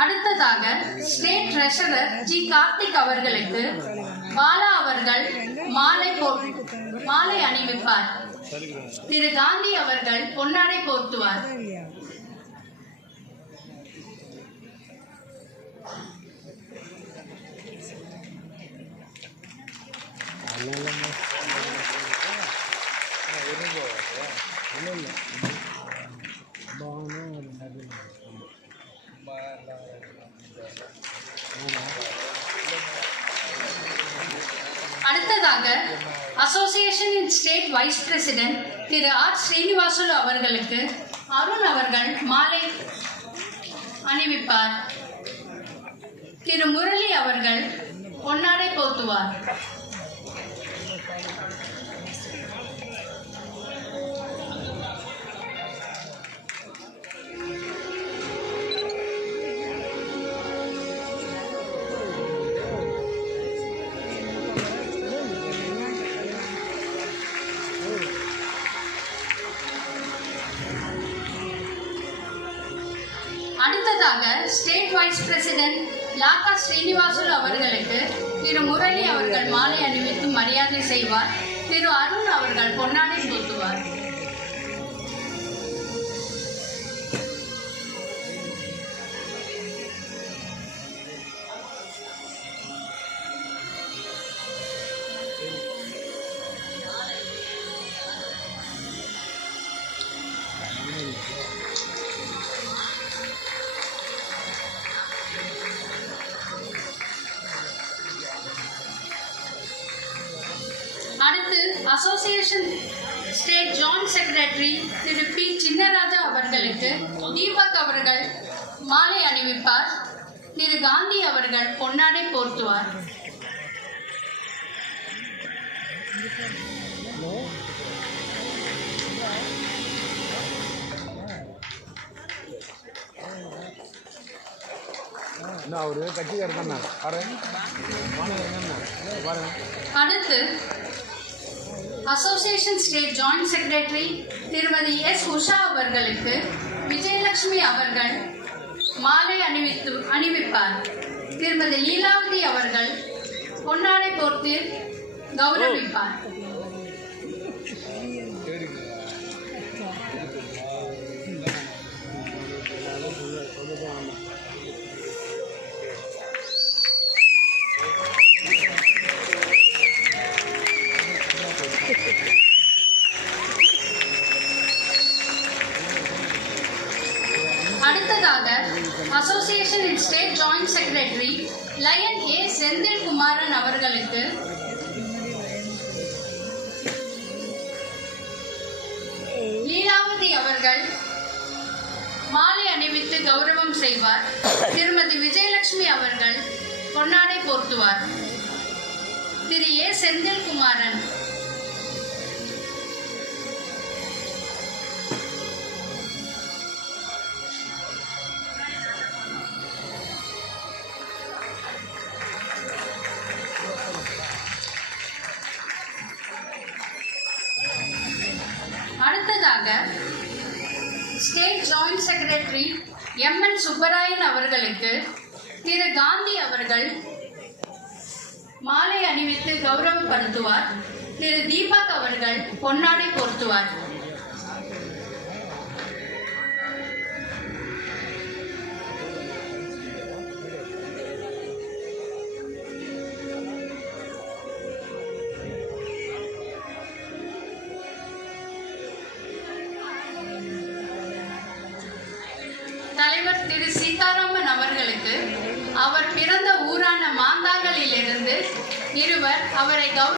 அடுத்ததாக state treasurer G Karthik அவர்களுக்கு பாலா அவர்கள் மாலை அணிவிப்பார். திரு காந்தி அவர்கள் பொன்னாடை போர்த்துவார். அடுத்ததாக அசோசியேஷன் ஸ்டேட் வைஸ் பிரசிடென்ட் திரு ஆர் ஸ்ரீனிவாசுலு அவர்களுக்கு அருண் அவர்கள் மாலை அணிவிப்பார். திரு முரளி அவர்கள் பொன்னாடை போர்த்துவார். அடுத்ததாக ஸ்டேட் வைஸ் பிரசிடென்ட் லாக்கா ஸ்ரீனிவாசுலு அவர்களுக்கு திரு முரளி அவர்கள் மாலை அணிவித்து மரியாதை செய்வார். திரு அருண் அவர்கள் பொன்னாடை போர்த்துவார். அடுத்து அசோசியேஷன் ஸ்டேட் ஜாயிண்ட் செக்ரட்டரி திரு பி சின்னராஜா அவர்களுக்கு தீபக் அவர்கள் மாலை அணிவிப்பார். திரு காந்தி அவர்கள் பொன்னாடை போர்த்துவார். அடுத்து அசோசியேஷன் ஸ்டேட் ஜாயிண்ட் செக்ரட்டரி திருமதி எஸ் உஷா அவர்களுக்கு விஜயலட்சுமி அவர்கள் மாலை அணிவிப்பார். திருமதி லீலாவதி அவர்கள் பொன்னாடை போர்த்து கௌரவிப்பார். அடுத்ததாக association state joint secretary lion A Senthil Kumaran அவர்களுக்கு லீலாவதி அவர்கள் மாலை அணிவித்து கௌரவம் செய்வார். திருமதி விஜயலட்சுமி அவர்கள் பொன்னாடை போர்த்துவார். திரு ஏ செந்தில் குமாரன் அடுத்ததாக state joint secretary M N Subbarayan அவர்களுக்கு திரு காந்தி அவர்கள் மாலை அணிவித்து கௌரவப்படுத்துவார். திரு தீபக் அவர்கள் பொன்னாடை போர்த்துவார். தலைவர் திரு சீதாராமன் அவர்களுக்கு அவர் பிறந்த ஊரான மாந்தாங்கலிலிருந்து இருவர் அவரை